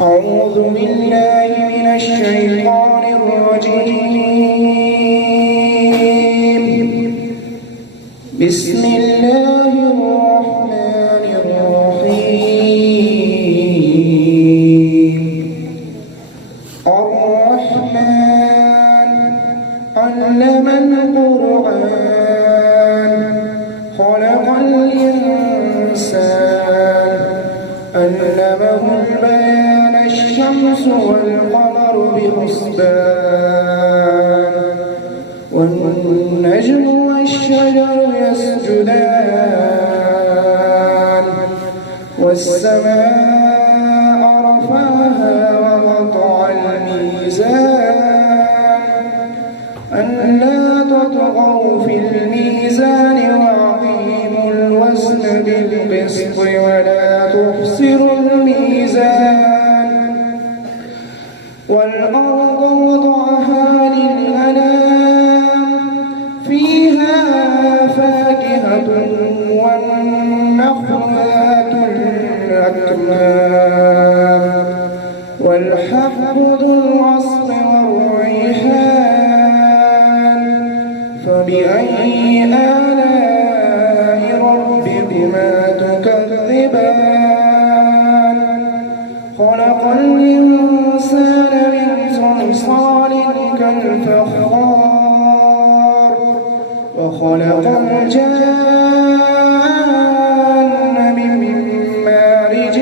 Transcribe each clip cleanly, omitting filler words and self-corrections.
أعوذ بالله من الشيطان الرجيم. بسم الله الرحمن الرحيم. الرحمن علم القرآن خلق الإنسان علمه البيان الشمس والقمر بحسبان والنجم والشجر يسجدان والسماء رفعها ووضع الميزان ألا تطغوا في الميزان وأقيموا الوزن بالقسط ولا تخسروا الميزان والأرض وضعها للأنام فيها فاكهة والنخل ذات الأكمام والحب ذو العصف والريحان فبأي آلاء ربكما تكذبان خلق الإنسان من صلصال كالفخار وخلق الجان من مارج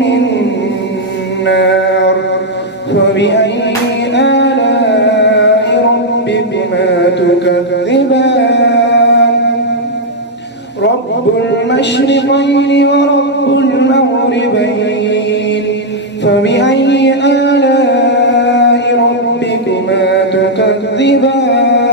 من نار فبأي آلاء ربكما تكذبان رب المشرقين ورب المغربين فبأي آلاء ربكما تكذبان